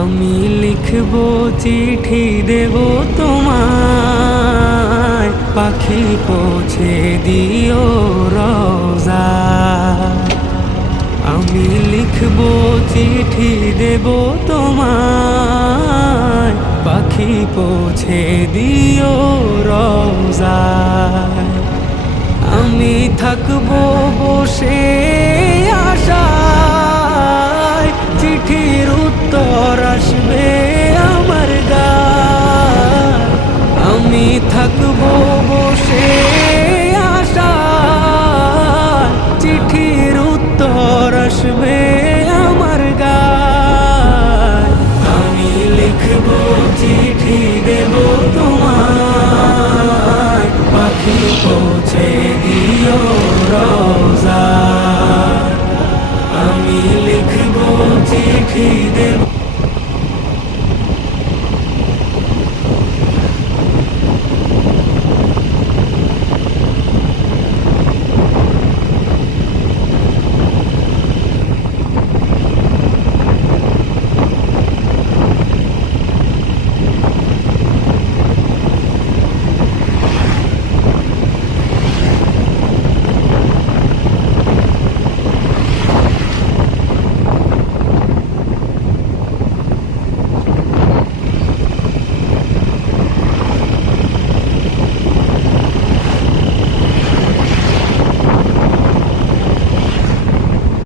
আমি লিখবো চিঠি দেব তোমায়, পাখি পৌঁছে দিও রোজা। আমি লিখবো চিঠি দেব তোমায়, পাখি পৌঁছে দিও রোজা। আমি থাকবো বসে আশা